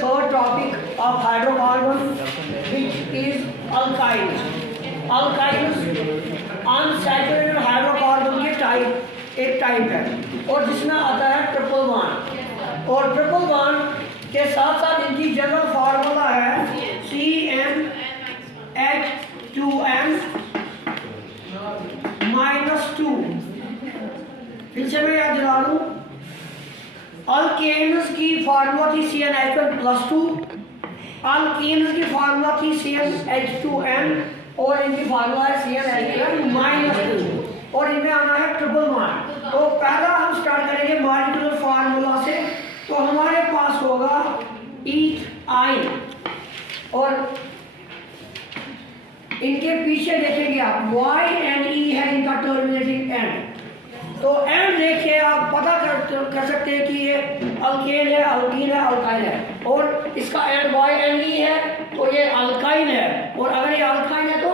third topic of hydrocarbon, which is alkynes. Alkynes unsaturated hydrocarbon के एक type है और जिसमें आता है ट्रिपल बॉन्ड, और ट्रिपल बॉन्ड के साथ साथ इनकी जनरल फार्मूला है CmH2n-2। फिर से मैं याद दिला दूं, अल्केन्स की फार्मूला थी CnH2n+2, अल्कीन्स की फार्मूला थी CnH2n और इनकी फार्मूला है CnH2n-2 और इनमें आना है ट्रिपल बॉन्ड। तो पहला हम स्टार्ट करेंगे मॉलिक्यूलर फार्मूला से। तो हमारे पास होगा ईथाइन और इनके पीछे देखेंगे आप YNE है इनका टर्मिनेटिंग एंड। तो एंड देखिए आप पता कर सकते हैं कि ये अल्केन है, अल्कीन है, अल्काइन है और इसका एंड YNE है तो ये अल्काइन है। और अगर ये अल्काइन है तो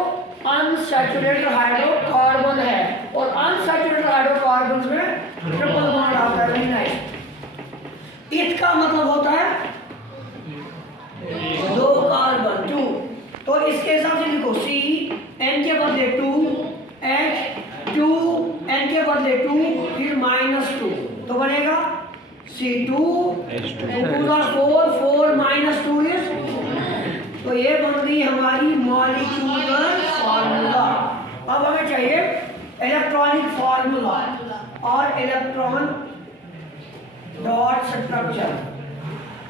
अनसैचुरेटेड हाइड्रोकार्बन है और अनसैचुरेटेड हाइड्रोकार्बन में ट्रिपल बॉन्ड आता है। Very nice. इथ का मतलब होता है दो कार्बन, 2। तो इसके हिसाब से लिखो CN के बदले 2, H2 N के बदले 2 फिर -2 तो बनेगा C2 2 4 -2 इज। तो ये बन गई हमारी मॉलिक्यूलर फार्मूला। अब हमें चाहिए इलेक्ट्रॉनिक फार्मूला और electron dot structure,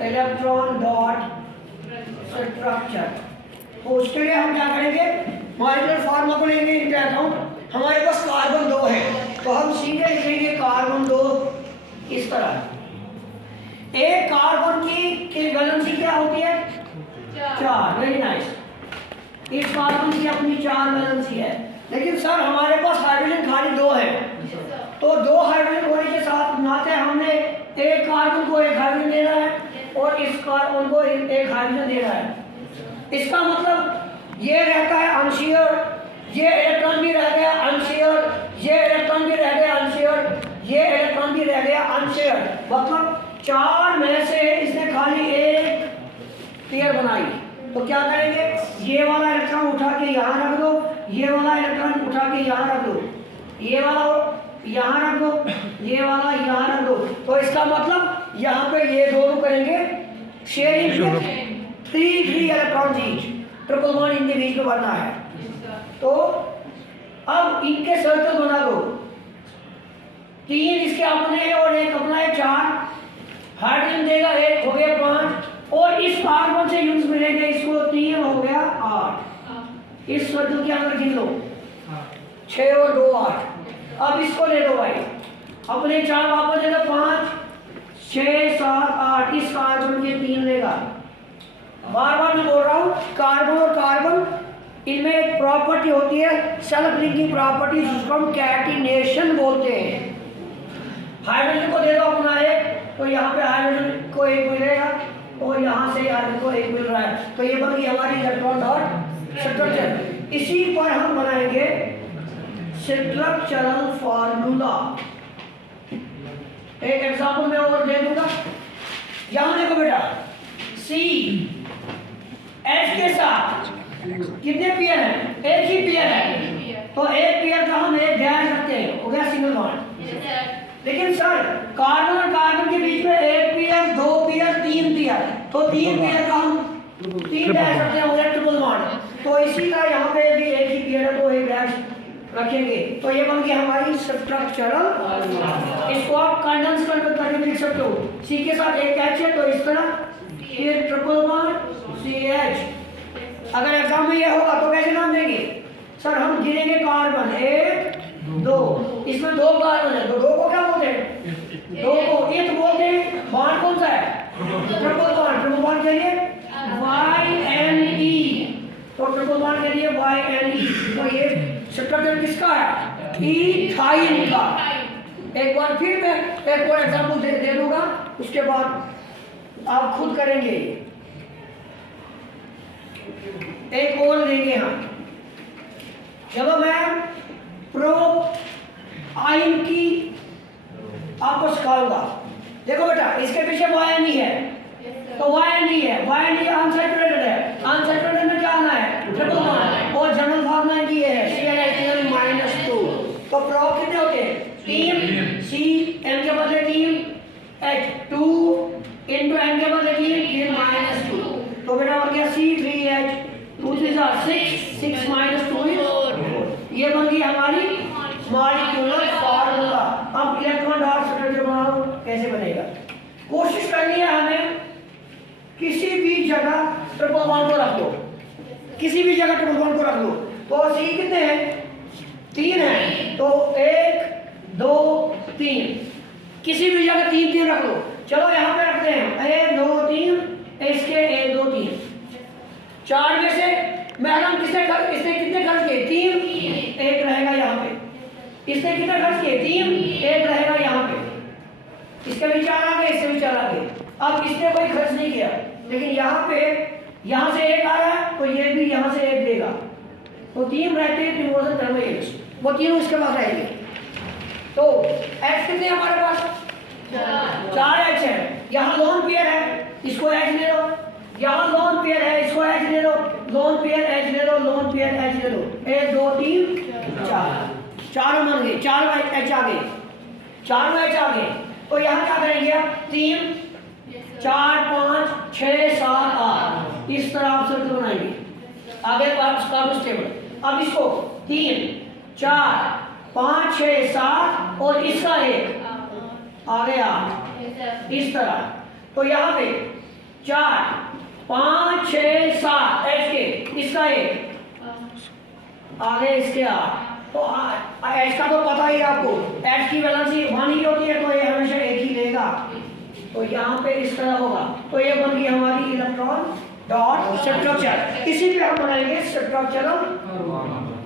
electron dot structure. तो उसके लिए हम क्या करेंगे, मॉलिक्यूलर फार्मूला को लेंगे इनके अकाउंट। हमारे पास कार्बन 2 है तो हम सीधे लिखेंगे कार्बन 2 इस तरह। एक कार्बन की वैलेंसी क्या होती है 4। Very nice. इस कार्बन की अपनी 4 वैलेंसी है, लेकिन सर हमारे पास हाइड्रोजन खाली 2 है। तो 2 हाइड्रोजन होने के साथ नाते हमने एक कार्बन को एक हाइड्रोजन देना है और इस कार्बन को एक हाइड्रोजन देना है। इसका मतलब ये रहता है अनशेयर्ड, ये इलेक्ट्रॉन भी रह गया अनशेयर्ड, ये इलेक्ट्रॉन भी रह गया अनशेयर्ड, ये इलेक्ट्रॉन भी रह गया अनशेयर्ड। मतलब 4 में से इसने खाली एक पेयर बनाई। तो क्या करेंगे, ये वाला इलेक्ट्रॉन उठा के यहाँ रख दो, ये वाला इलेक्ट्रॉन उठा के यहाँ रख दो, ये वाला यहाँ रख दो, ये वाला यहाँ रख दो। तो इसका मतलब यहाँ पे ये दोनों करेंगे sharing 3 electron each, triple bond इनके बीच में बनना है। तो अब इनके सर्कल बना दो, 3 इसके अपने हैं और एक अपना है 4, हाइड्रोजन देगा 1 हो गया 5 और इस कार्बन से यूनिट्स मिलेंगे, इसको 3 हो गया 8। इस सर्कल के अंदर गिन लो 6 और 2 8। अब इसको ले लो भाई, अपने 4 वापस दे दो 5 6 7 8, इस कार्बन के 3 लेगा। बार बार मैं बोल रहा हूँ कार्बन और कार्बन इनमें एक प्रॉपर्टी होती है सेल्फ लिंकिंग प्रॉपर्टी, जिसको हम कैटिनेशन बोलते हैं। हाइड्रोजन को दे दो अपना 1 तो यहाँ पे हाइड्रोजन को 1 मिलेगा और यहाँ से हाइड्रोजन को 1 मिल रहा है। तो ये बन गई हमारी इलेक्ट्रॉन डॉट स्ट्रक्चर। इसी पर हम बनाएंगे स्ट्रक्चरल फार्मूला। एक एग्जांपल मैं और दे दूंगा। यहाँ देखो बेटा, C H के साथ कितने पेयर हैं, एक ही पेयर है। तो एक पेयर का हम एक डैश रखते हैं, हो गया सिंगल बॉन्ड। लेकिन सर कार्बन और कार्बन के बीच में 1 पेयर 2 पेयर 3 पेयर, तो 3 पेयर का हम 3 डैश रखते हैं, हो गया ट्रिपल बॉन्ड। तो इसी का यहाँ पे भी एक ही पेयर है तो एक डैश रखेंगे। तो ये बन गई हमारी स्ट्रक्चरल। इसको आप कंडेंस करके लिख सकते हो, C के साथ एक H है तो इस तरह, फिर ट्रिपल बॉन्ड CH। अगर एग्जाम में ये होगा तो कैसे नाम देंगे सर, हम गिनेंगे कार्बन 1 2, इसमें 2 कार्बन है तो 2 को क्या बोलते हैं, 2 को इथ बोलते हैं। बॉन्ड कौन सा है, ट्रिपल बॉन्ड। ट्रिपल बॉन्ड के लिए YNE, तो ट्रिपल बॉन्ड के लिए YNE। तो ये स्ट्रक्चर किसका है, ईथाइन का। एक बार फिर मैं एक और एग्जांपल दे दूंगा, उसके बाद आप खुद करेंगे। एक और लेंगे हम, जब मैं प्रो आइन की आपको सिखाऊंगा। देखो बेटा इसके पीछे YNE है तो YNE है, इंटू n के बाद देखिए फिर -2, तो बेटा बन गया C3H, 2 3 6, 6 -2 is 4। ये बन गई हमारी मॉलिक्यूलर फार्मूला। अब इलेक्ट्रॉन डॉट स्ट्रक्चर बनाओ, कैसे बनेगा? कोशिश करनी है हमें किसी भी जगह ट्रिपल बॉन्ड को रख दो, किसी भी जगह ट्रिपल बॉन्ड को रख दो। तो सी कितने हैं? 3 है, तो 1 2 3, किसी भी जगह 3 3 रख लो। चलो यहाँ पे रखते हैं 1 2 3, इसके 1 2 3, 4 में से मैडम इसने कितने खर्च किए? 3, 1 रहेगा यहाँ पे। इसने कितने खर्च किए? 3, 1 रहेगा यहाँ पे। इसके भी 4 आ गए, इससे भी 4 आ गए। अब इसने कोई खर्च नहीं किया, लेकिन यहाँ पे यहाँ से 1 आ रहा है, तो ये भी यहाँ से 1 देगा, तो 3 रहते हैं, वो तीनों इसके पास रहेंगे। तो H कितने हमारे पास? 4 H है। यहाँ लोन पेयर है, इसको H ले लो। यहाँ लोन पेयर है, इसको H ले लो। लोन पेयर H ले लो, लोन पेयर H ले लो। 1 2 3 4, चारों बन गए, 4 H आ गए, 4 H आ गए। तो यहाँ क्या करेंगे आप? 3 4 5 6 7 8, इस तरह आप सर्कल बनाएंगे। आगे कार्बन टेबल। अब इसको 3 4 5 6 7 और इसका 1 आ गया 8, इस तरह। तो यहाँ पे 4 5 6 7 H के, इसका 1 आ गए, इसके 8। तो H का तो पता ही आपको, H की वैलेंसी 1 ही होती है, तो ये हमेशा 1 ही लेगा। तो यहाँ पे इस तरह होगा। तो ये बन गई हमारी इलेक्ट्रॉन डॉट स्ट्रक्चर। इसी पे हम बनाएंगे स्ट्रक्चरल।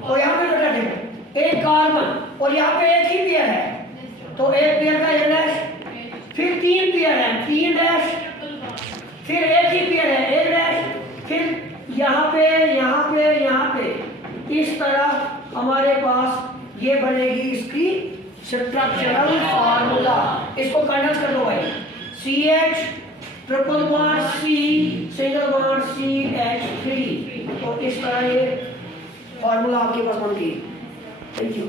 तो यहाँ पे बेटा देखो, एक कार्बन और यहाँ पे एक ही पेयर है, तो एक पेयर का 1 डैश, फिर 3 पेयर है 3 डैश, फिर एक ही पेयर है 1 डैश, फिर यहाँ पे यहाँ पे यहाँ पे, इस तरह हमारे पास ये बनेगी इसकी स्ट्रक्चरल फार्मूला। इसको कंडक्ट कर दो भाई, CH triple bond C single bond CH3। तो इस तरह ये फार्मूला आपके पास बन गई। Thank you.